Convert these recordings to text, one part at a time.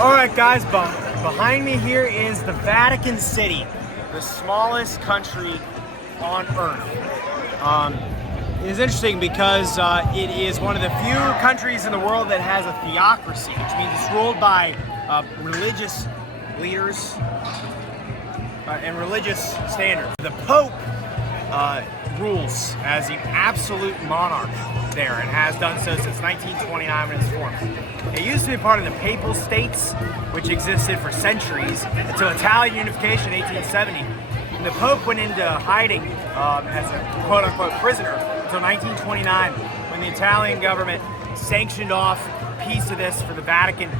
Alright guys, behind me here is the Vatican City, the smallest country on Earth. It is interesting because it is one of the few countries in the world that has a theocracy, which means it's ruled by religious leaders and religious standards. The Pope rules as the absolute monarch there and has done so since 1929 when it's formed. It used to be part of the Papal States, which existed for centuries until Italian unification in 1870. And the Pope went into hiding as a quote-unquote prisoner until 1929 when the Italian government sanctioned off a piece of this for the Vatican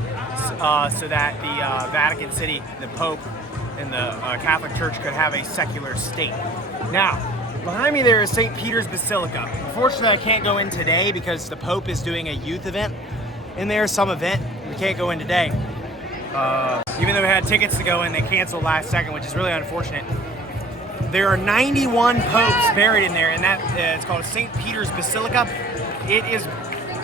so that the Vatican City, the Pope, and the Catholic Church could have a secular state. Now, behind me there is St. Peter's Basilica. Unfortunately, I can't go in today because the Pope is doing a youth event in there, some event. We can't go in today. Even though we had tickets to go in, they canceled last second, which is really unfortunate. There are 91 popes buried in there, and that it's called St. Peter's Basilica. It is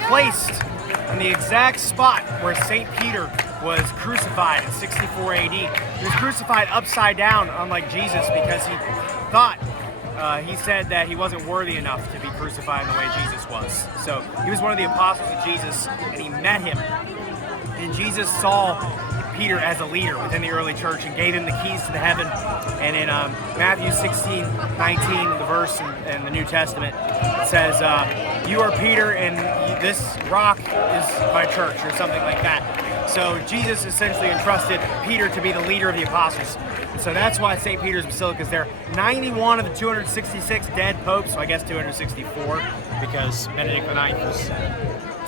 placed in the exact spot where St. Peter was crucified in 64 AD. He was crucified upside down, unlike Jesus, because he thought, he said that he wasn't worthy enough to be crucified in the way Jesus was. So he was one of the apostles of Jesus, and he met him. And Jesus saw Peter as a leader within the early church and gave him the keys to the heaven. And in Matthew 16:19, the verse in the New Testament, it says, you are Peter and this rock is my church, or something like that. So Jesus essentially entrusted Peter to be the leader of the apostles. And so that's why St. Peter's Basilica is there. 91 of the 266 dead popes, so I guess 264, because Benedict IX was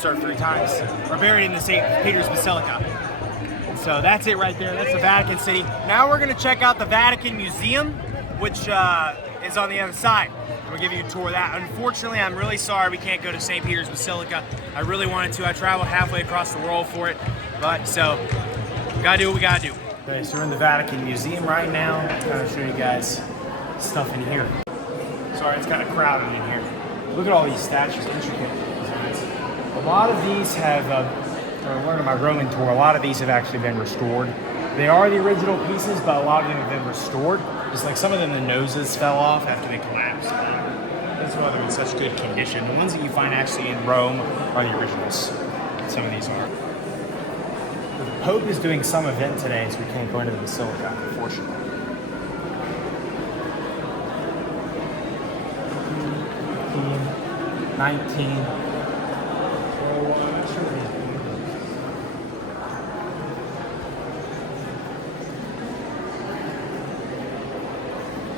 served 3 times, are buried in the St. Peter's Basilica. So that's it right there. That's the Vatican City. Now we're going to check out the Vatican Museum, which is on the other side. We'll give you a tour of that. Unfortunately, I'm really sorry we can't go to St. Peter's Basilica. I really wanted to. I traveled halfway across the world for it. But so, we gotta do what we gotta do. Okay, so we're in the Vatican Museum right now. I'm trying to show you guys stuff in here. Sorry, it's kind of crowded in here. Look at all these statues, intricate designs. A lot of these have, I learned on my Roman tour, a lot of these have actually been restored. They are the original pieces, but a lot of them have been restored. Just like some of them, the noses fell off after they collapsed. That's why they're in such good condition. The ones that you find actually in Rome are the originals. Some of these are. The Pope is doing some event today, so we can't go into the Basilica, unfortunately.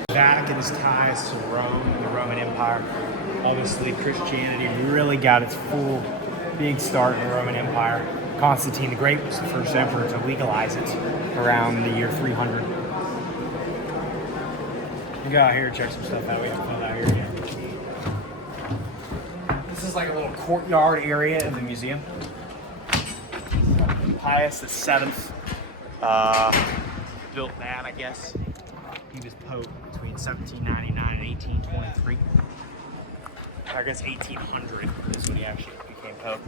Vatican's ties to Rome and the Roman Empire. Obviously, Christianity really got its full big start in the Roman Empire. Constantine the Great was the first emperor to legalize it around the year 300. We got out here to check some stuff out. We haven't found out here yet. This is like a little courtyard area of the museum. Pius VII built that, I guess. He was Pope between 1799 and 1823. I guess 1800 is when he actually became Pope.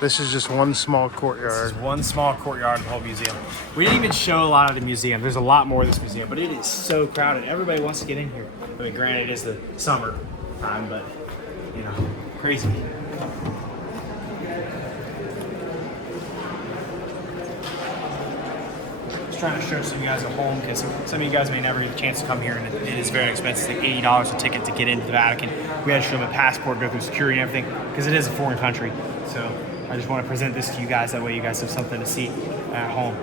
This is just one small courtyard. This is one small courtyard of the whole museum. We didn't even show a lot of the museum. There's a lot more of this museum, but it is so crowded. Everybody wants to get in here. I mean, granted, it is the summer time, but, you know, crazy. Trying to show some of you guys at home because some of you guys may never get a chance to come here, and it is very expensive. It's like $80 a ticket to get into the Vatican. We had to show them a passport, go through security and everything because it is a foreign country. So I just want to present this to you guys. That way you guys have something to see at home.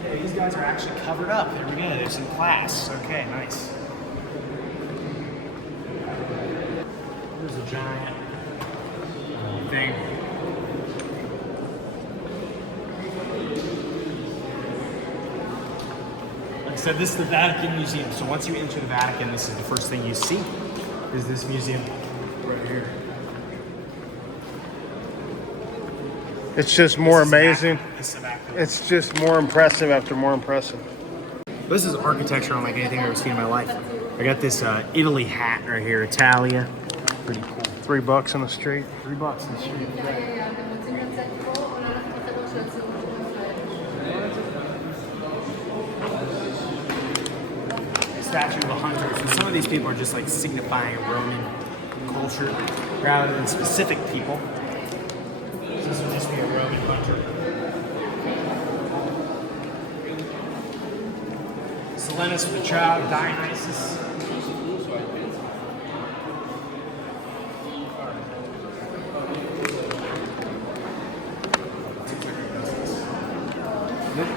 Okay, these guys are actually covered up. There we go. There's some glass. Okay, nice. There's a giant thing. So this is the Vatican Museum. So once you enter the Vatican, this is the first thing you see, is this museum right here. It's just more amazing. It's just more impressive after more impressive. This is architecture unlike anything I've ever seen in my life. I got this Italy hat right here, Italia. Pretty cool. $3 in the street. $3 in the street. Statue of a hunter. So some of these people are just like signifying Roman culture rather than specific people. So this would just be a Roman hunter. Silenus with the child of Dionysus.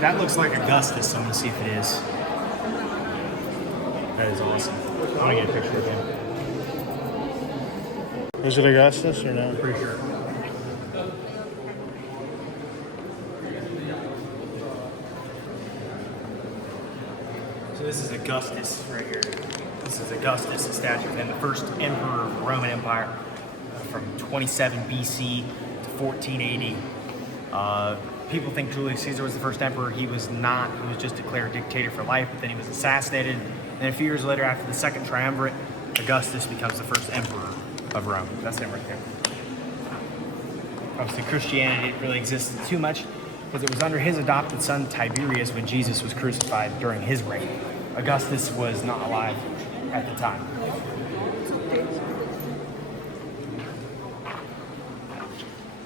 That looks like Augustus, so I'm gonna see if it is. That is awesome. I want to get a picture of him. Is it Augustus or no? Pretty sure. So this is Augustus right here. This is Augustus, a statue of him, the first emperor of the Roman Empire from 27 BC to 14 AD. People think Julius Caesar was the first emperor. He was not. He was just declared dictator for life, but then he was assassinated. And then a few years later, after the second triumvirate, Augustus becomes the first emperor of Rome. That's him right there. Obviously, Christianity didn't really exist too much because it was under his adopted son Tiberius when Jesus was crucified during his reign. Augustus was not alive at the time.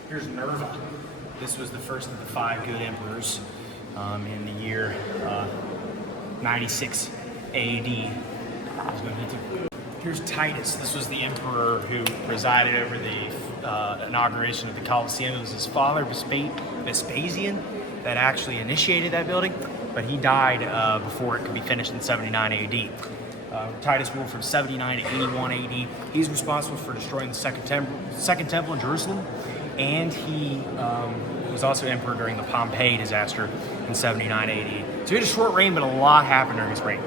Here's Nerva. This was the first of the 5 good emperors in the year 96 AD. Here's Titus. This was the emperor who presided over the inauguration of the Colosseum. It was his father, Vespasian, that actually initiated that building, but he died before it could be finished in 79 AD. Titus ruled from 79 to 81 AD. He's responsible for destroying the Second Temple in Jerusalem, and he was also emperor during the Pompeii disaster in 79 AD. So he had a short reign, but a lot happened during his reign.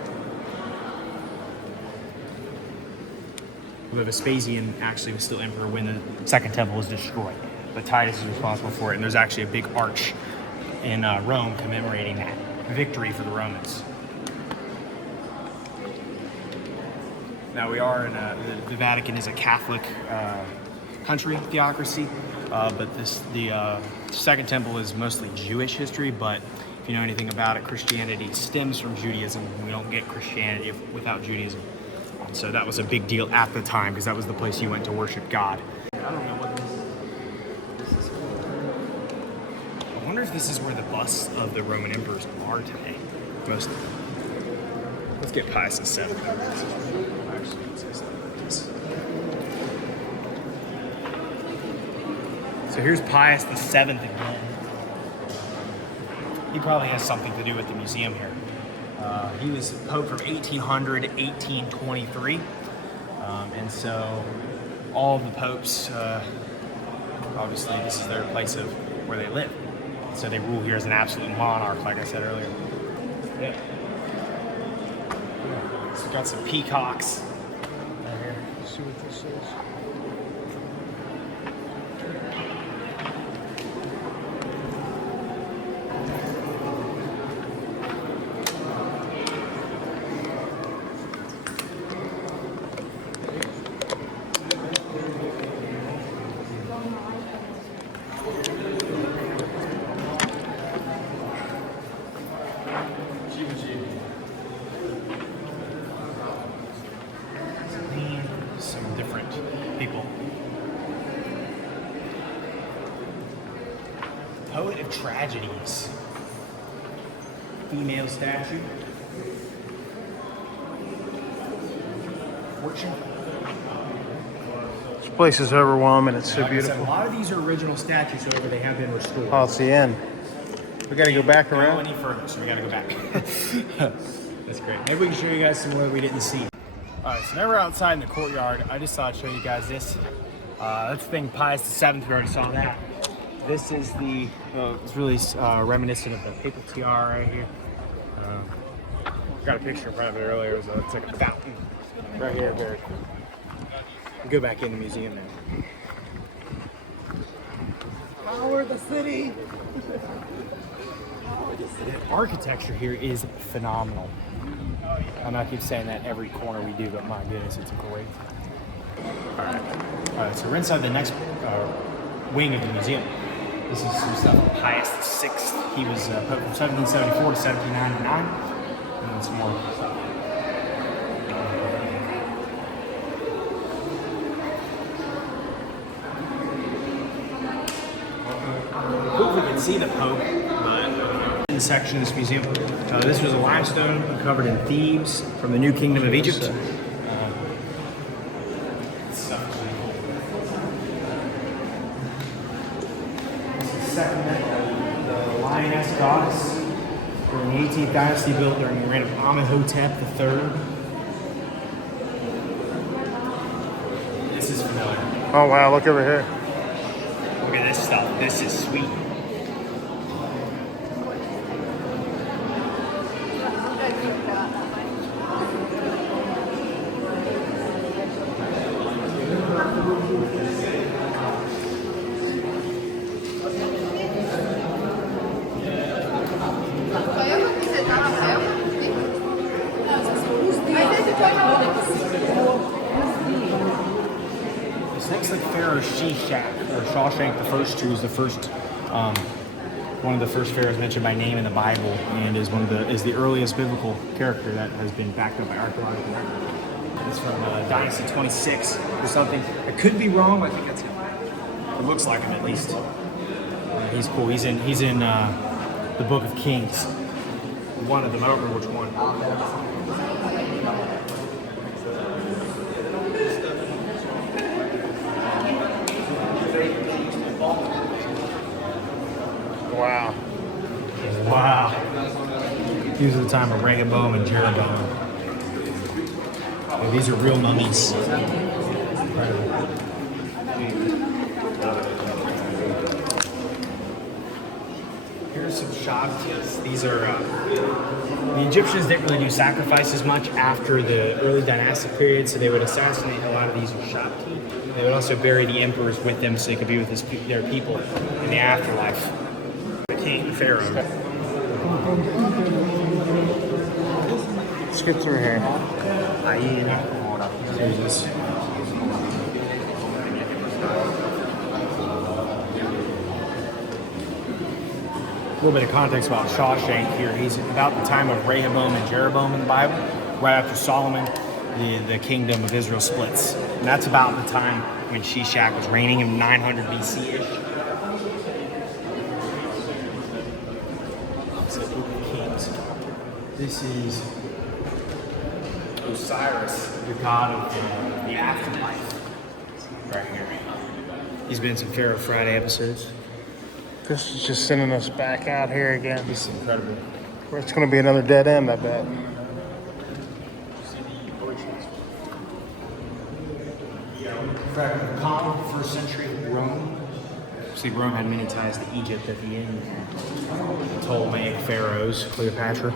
Although Vespasian actually was still emperor when the Second Temple was destroyed, but Titus is responsible for it, and there's actually a big arch in Rome commemorating that victory for the Romans. Now we are in the Vatican is a Catholic country, theocracy, but the Second Temple is mostly Jewish history, but if you know anything about it, Christianity stems from Judaism. We don't get Christianity without Judaism. So that was a big deal at the time because that was the place you went to worship God. I don't know what this is. I wonder if this is where the busts of the Roman emperors are today. Most of them. Let's get Pius VII. So here's Pius VII again. He probably has something to do with the museum here. He was Pope from 1800 to 1823. And so all of the popes, obviously this is their place of where they live. So they rule here as an absolute monarch, like I said earlier. Yeah. It's got some peacocks right here. Let's see what this is. Some different people. Poet of Tragedies. Female statue. Fortune. This place is overwhelming. It's so Like I said, beautiful. a lot of these are original statues, however, they have been restored. Oh, it's the end. We got to go back Don't go around. any further, so we gotta go back. That's great. Maybe we can show you guys some more we didn't see. Alright, so now we're outside in the courtyard. I just thought I'd show you guys this. That's the thing, Pius VII, we already saw that. This is the, it's really reminiscent of the papal tiara right here. Got a picture in front of it earlier. It looks like a fountain right here. Very cool. We'll go back in the museum now. Power the city! The architecture here is phenomenal. I know I keep saying that every corner we do, but my goodness, it's great. Alright, so we're inside the next wing of the museum. This is some stuff on Pius VI. He was Pope from 1774 to 1799. And then some more stuff. Hopefully we can see the Pope, but in the section of this museum. This was a limestone uncovered in Thebes from the New Kingdom of Egypt. The lioness goddess during the 18th dynasty, built during the reign of Amenhotep III. This is familiar. Oh wow, look over here. Look at this stuff. This is sweet. This next like Pharaoh Shawshank the First, who is the first, one of the first pharaohs mentioned by name in the Bible, and is the earliest biblical character that has been backed up by archaeological records. It's from Dynasty 26 or something. I could be wrong, but I think that's him. It looks like him at least. He's cool. He's in the Book of Kings. One of them. I don't remember which one. Wow. Wow. These are the time of Rehoboam and Jeroboam. Oh, these are real mummies. Here's some shabtis. These are, the Egyptians didn't really do sacrifices much after the early dynastic period, so they would assassinate a lot of these shabti. They would also bury the emperors with them so they could be with their people in the afterlife. The king, Pharaoh. Let's get through here. Jesus. A little bit of context about Shawshank here. He's about the time of Rehoboam and Jeroboam in the Bible, right after Solomon, the kingdom of Israel splits. And that's about the time when Shishak was reigning in 900 BC-ish. This is Osiris, the god of the afterlife, right here. He's been in some Pharaoh Friday episodes. This is just sending us back out here again. This is incredible. It's going to be another dead end, I bet. Fragment of Khan, first century Rome. See, Rome had many ties to Egypt at the end. The Ptolemaic pharaohs, Cleopatra.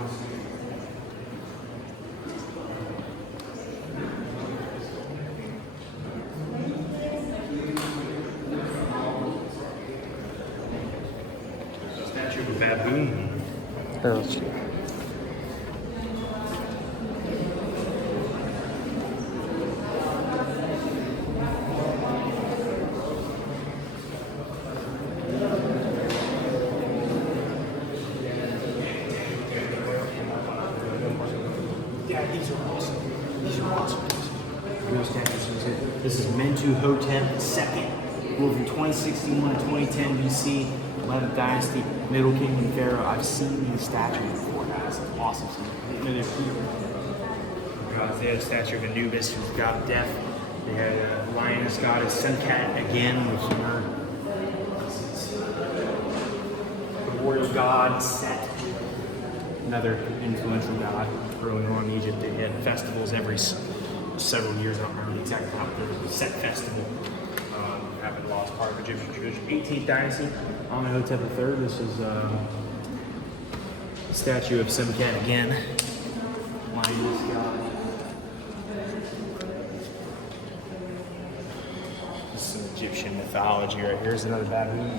Statue of a baboon. Here, let's see. Yeah, these are awesome. These are awesome. Real statues. This is Mentuhotep II, ruled from 2061 to 2010 BC, 11th dynasty, Middle Kingdom pharaoh. I've seen these statues before, guys. It's awesome. They had a statue of Anubis, who's god of death. They had a lioness goddess, Suncat again, which you heard. The warrior god, Set. Another influential god early on in Egypt. They had festivals every several years. I don't remember the exact time. There was a Set festival. Happened lost part of Egyptian tradition. 18th dynasty, Amenhotep III. This is a statue of Semkat again. Lioness god. This is some Egyptian mythology right here. Here's another baboon.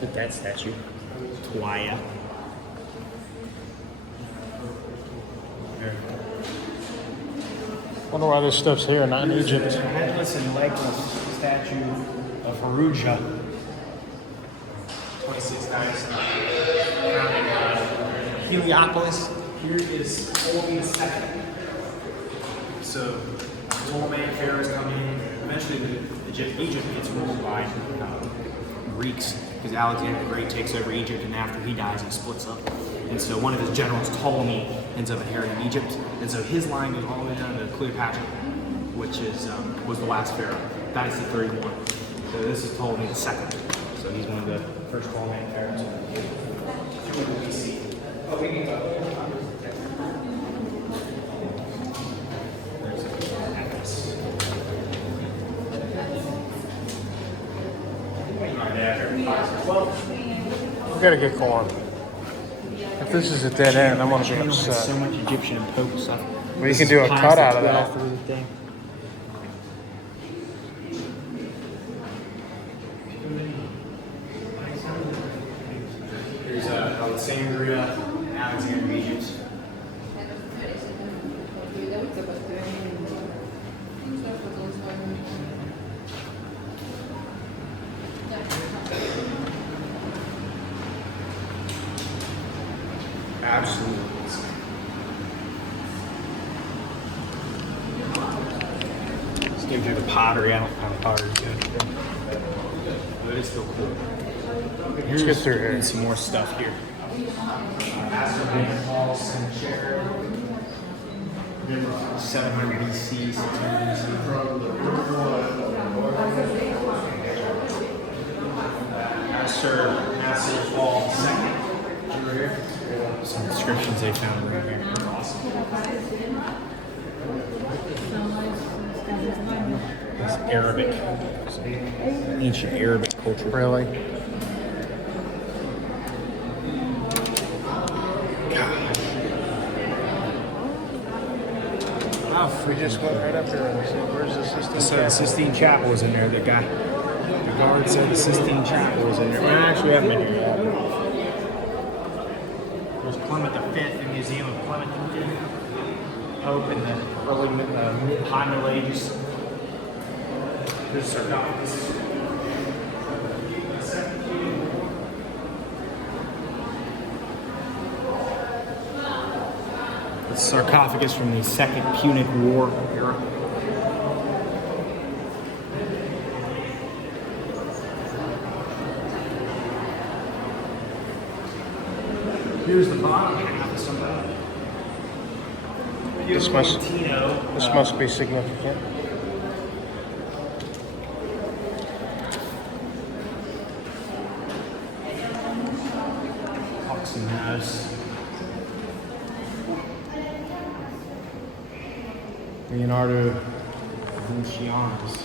Look at that statue. Twaya. Wonder why this stuff's here, not in Egypt. There's a headless and legless statue of Haruja. 26th dynasty. Heliopolis. Here is Ptolemy II. So, Ptolemaic pharaohs come in. Eventually, Egypt gets ruled by Greeks because Alexander the Great takes over Egypt, and after he dies, he splits up. And so one of his generals, Ptolemy, ends up inheriting Egypt, and so his line goes all the way down to Cleopatra, which was the last pharaoh, Dynasty 31. So this is Ptolemy II. So he's one of the first Ptolemaic pharaohs. Oh, we can go. We gotta get going. If this is a dead end, I'm gonna be Channel has so upset. much Egyptian and Pope stuff. Well, you can do a cut out of that. Here's Alexandria, Alexander, Egypt. Absolutely. Let's go through the pottery. I don't find pottery good. But it's still cool. Let's get through here. Some more stuff here. Hall, Sennacherib. 700 BC, 600 BC. Master Fall II. Over here. Some inscriptions they found right here. It's Arabic. Ancient Arabic culture. Really? Wow. We just went right up here and said, where's the Sistine So the Sistine Chapel was in there. The guard said the Sistine Chapel was in there. Well, I actually haven't been here yet. There's Clement V, the Museum of Clement V, Pope in the early High Middle Ages. There's sarcophagus. It's sarcophagus from the Second Punic War era. Here's the bottom half of somebody. This must be significant. Oxen House. Leonardo Vincianus.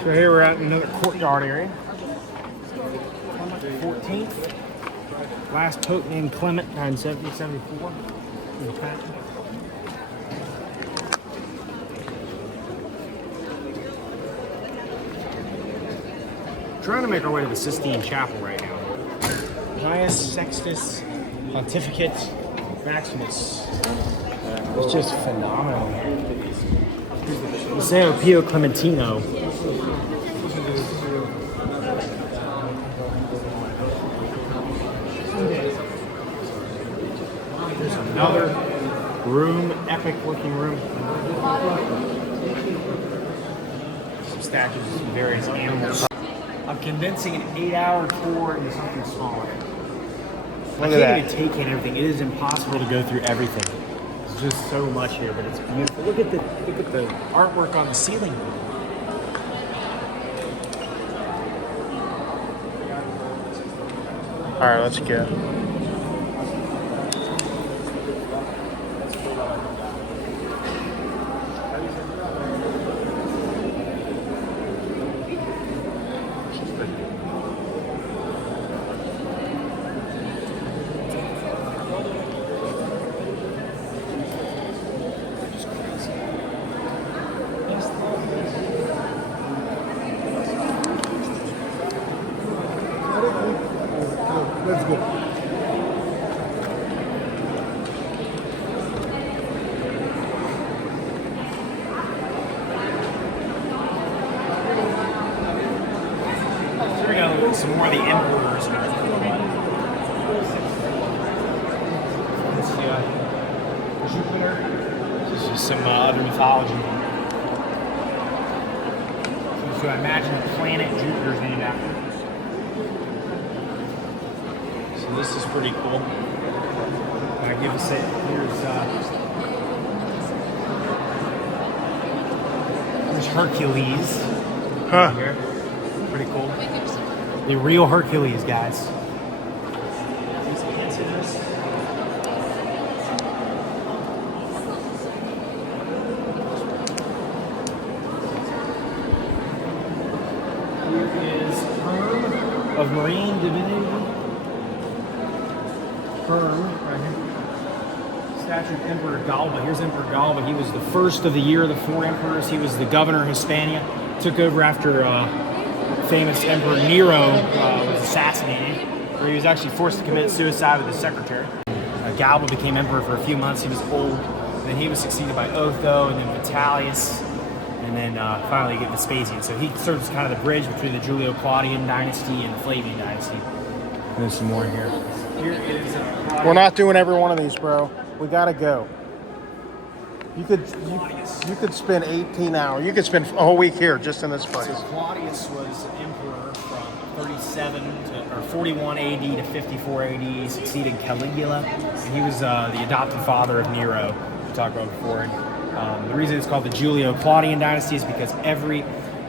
So here we're at another courtyard area. 14th. Last pope named Clement, 970-74. Trying to make our way to the Sistine Chapel right now. Pius Sextus Pontificate Maximus. It's just phenomenal. Museo Pio Clementino. There's another room, epic looking room. Some statues of some various animals. I'm condensing an 8-hour tour into something smaller. I can't even take in everything. It is impossible to go through everything. There's just so much here, but it's beautiful. Look at the artwork on the ceiling. All right, let's go. of the emperors. Jupiter. This is some other mythology. So I imagine the planet Jupiter is named after. So this is pretty cool. I give us it. Here's Hercules. Huh. Here. Pretty cool. The real Hercules, guys. Of marine divinity. Firm, right here. Statue of Emperor Galba. Here's Emperor Galba. He was the first of the year of the four emperors. He was the governor of Hispania. Took over after famous Emperor Nero was assassinated, where he was actually forced to commit suicide with his secretary. Galba became emperor for a few months. He was old. Then he was succeeded by Otho, and then Vitellius, and then finally you get Vespasian. So he serves as kind of the bridge between the Julio-Claudian dynasty and the Flavian dynasty. There's some more here. Here is We're not doing every one of these, bro. We gotta go. You could spend 18 hours. You could spend a whole week here just in this place. So Claudius was emperor from 41 AD to 54 AD. He succeeded Caligula, and he was the adopted father of Nero. We talked about before. And, the reason it's called the Julio-Claudian dynasty is because every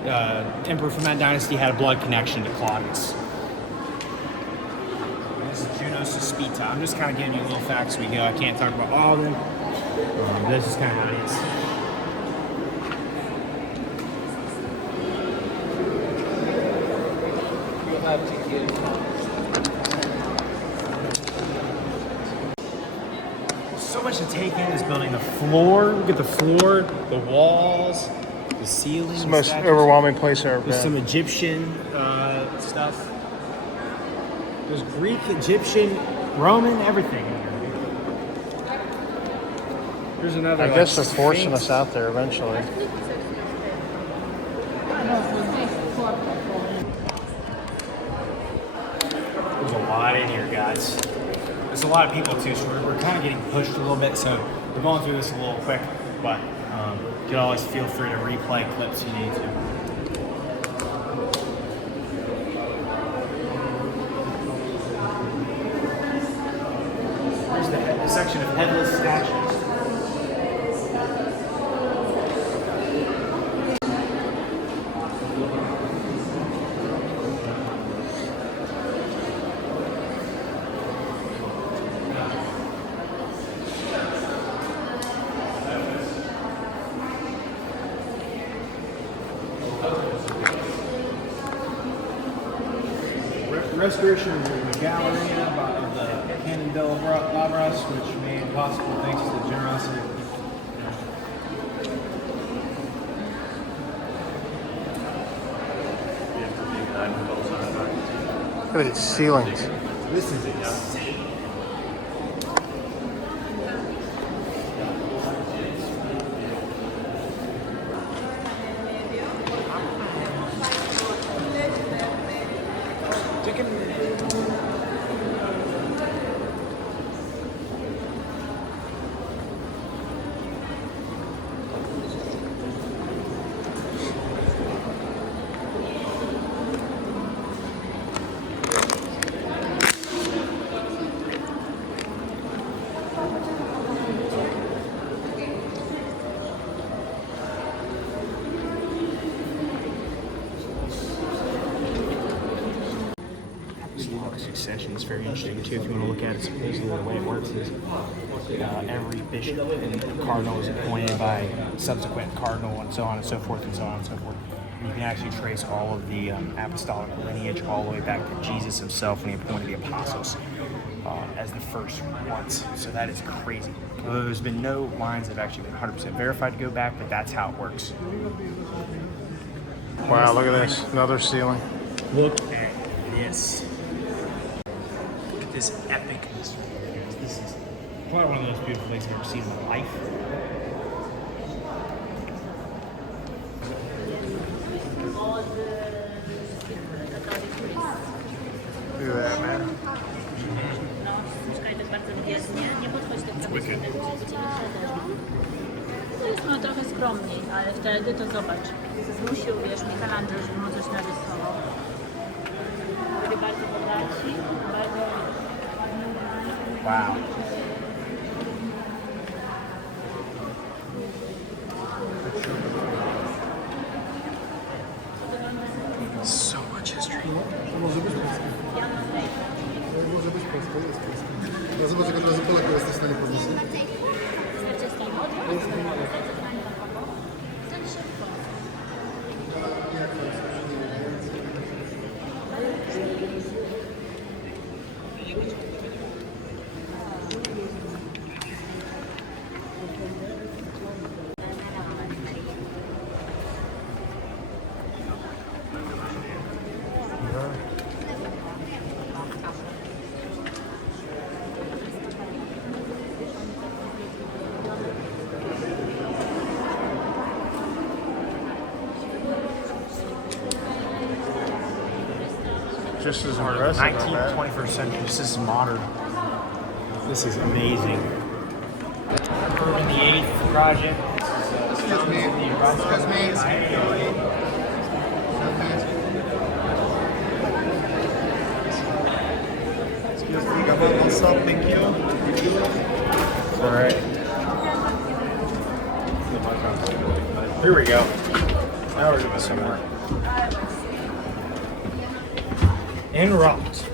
emperor from that dynasty had a blood connection to Claudius. This is Juno Suspita. I'm just kind of giving you little facts as we go. I can't talk about all of them. This is kind of how it is. So much to take in this building. The floor, look at the floor, the walls, the ceiling. It's the most overwhelming place I've ever There's some been. Egyptian stuff. There's Greek, Egyptian, Roman, everything in here. There's another. I guess they're forcing Sphinx. us out there eventually. There's a lot in here, guys. There's a lot of people too, so we're kind of getting pushed a little bit, so we're going through this a little quick, but you can always feel free to replay clips you need to. Here's the section of headless statues. Restoration of the Galleria of the Canon de Labras, which made possible thanks to the generosity of Look at these ceilings. This is insane. Succession is very interesting too. If you want to look at it, supposedly the way it works is every bishop and cardinal is appointed by subsequent cardinal, and so on and so forth, and so on and so forth. And you can actually trace all of the apostolic lineage all the way back to Jesus himself when he appointed the apostles as the first ones. So that is crazy. Although there's been no lines that have actually been 100% verified to go back, but that's how it works. Wow, look at this. Another ceiling. Look at this. This epicness. This is probably one of the most beautiful things I've ever seen in my life. wicked. To jest no trochę skromniej, ale wtedy to zobacz. Zmusił, wiesz, mi kalendarz, żeby mu coś narysował. Byli bardzo bogaci, bardzo... Wow. So much history. Może być polskie. Może być polskie, jest polskie. No zobacz, jak od razu Polaków jesteś w stanie podnieść. Just as impressive. 19th, 21st century. This is modern. This is amazing. Urban the 8th project. Excuse me. Excuse me. Excuse me, got one sub, thank you. All right. Here we go. Now we're doing some more. In rocked.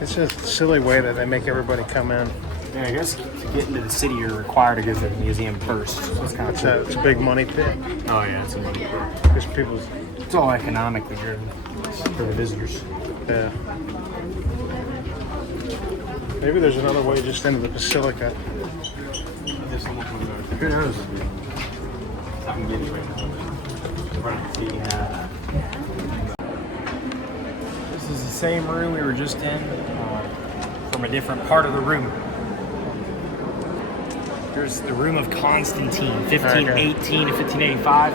It's just a silly way that they make everybody come in. Yeah, I guess to get into the city, you're required to go to the museum first. So it's kind of cool. It's a big money pit. Oh yeah, it's a money pit. Because people, It's all economically driven for the visitors. yeah. Maybe there's another way just into the basilica. Who knows? I can get it right now. This is the same room we were just in, from a different part of the room. Here's the room of Constantine, 1518 to 1585.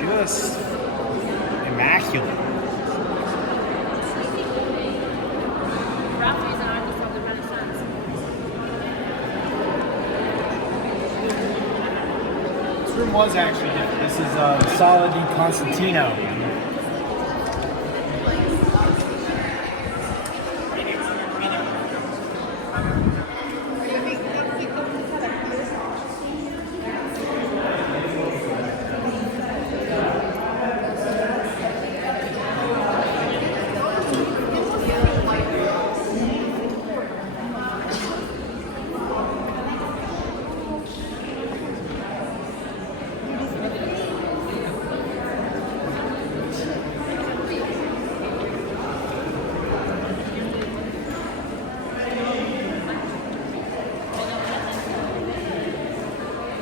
Just immaculate. Rafa is an artist of the Renaissance. This room was actually different. This is the Sala di Constantino.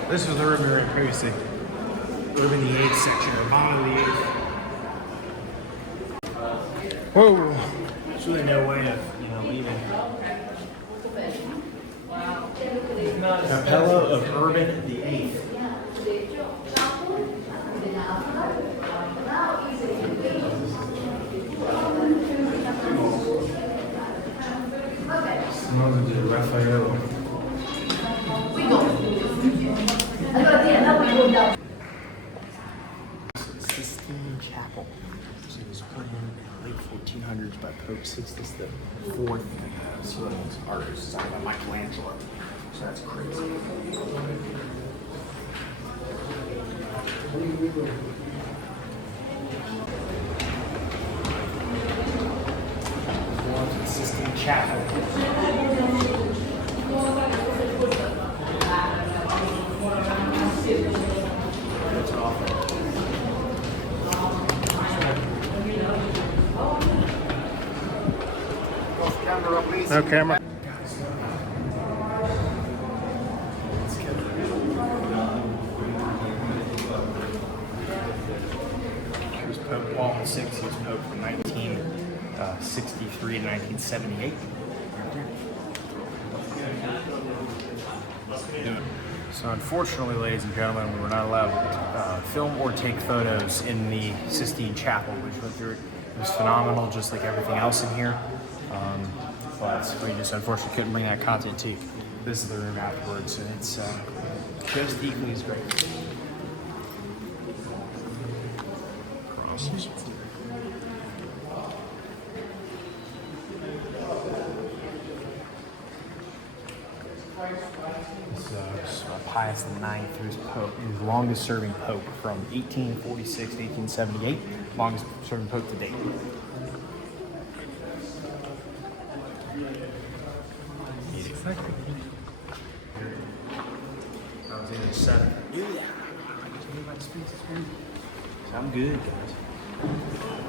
This was the room we were in previously. Urban the 8th section, or bottom of the 8th. Whoa. There's really no way of, leaving. Capella of Urban the 8th. Smells of Raphael. Sistine Chapel. So it was put in the late 1400s by Pope Sixtus the Fourth. So it was artist designed by Michelangelo. So that's crazy. Going to the Sistine Chapel. That's awful. Camera, please. No camera. He was Pope Paul VI. He was Pope from 1963 to 1978. Right there. So unfortunately, ladies and gentlemen, we were not allowed to film or take photos in the Sistine Chapel, which went through it. It was phenomenal, just like everything else in here. But we just unfortunately couldn't bring that content to you. This is the room afterwards, and it's just equally as great. Crosses. Pius IX, who's Pope, his longest serving Pope from 1846 to 1878, longest serving Pope to date. I was in the 7th. I'm good, guys.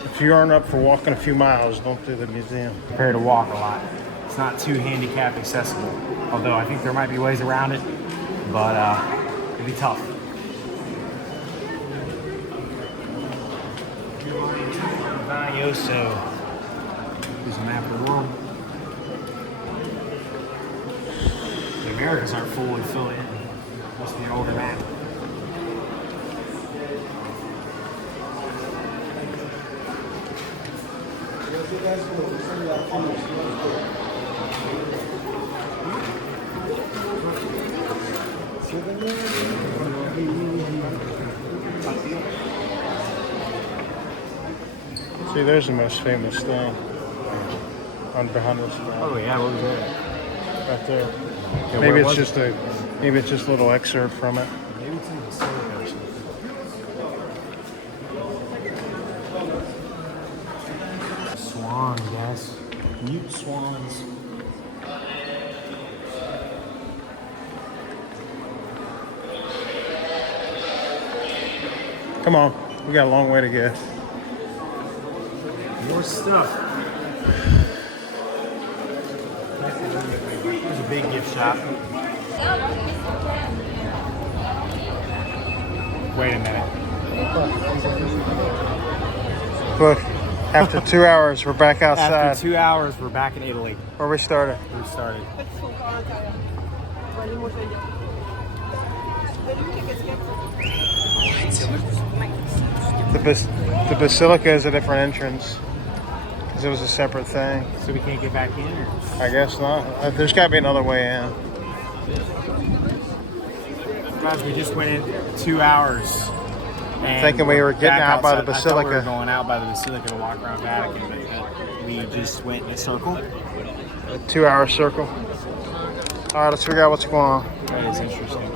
If you aren't up for walking a few miles, don't do the museum. Prepare to walk a lot. It's not too handicap accessible, although I think there might be ways around it, but it'd be tough. Valioso. Here's a map of the world. The Americas aren't fully filled in. Must be an older map. See, there's the most famous thing on behind this wall. Oh yeah, what was that? Right there. Yeah, Maybe where it's was just maybe it's just a little excerpt from it. Maybe it's in the basilica or something. Swans, guys. Mute swans. Come on, we got a long way to go. More stuff. There's a big gift shop. Wait a minute. Look, after 2 hours, we're back outside After 2 hours, we're back in Italy. where we started. We started. The basilica is a different entrance because it was a separate thing. So we can't get back in? Or? I guess not. There's got to be another way in. Guys, we just went in 2 hours. And Thinking we were getting back out by the outside. I thought we were basilica. going out by the basilica to walk around Vatican, but we just went in a circle. A 2 hour circle. All right, let's figure out what's going on. That is interesting.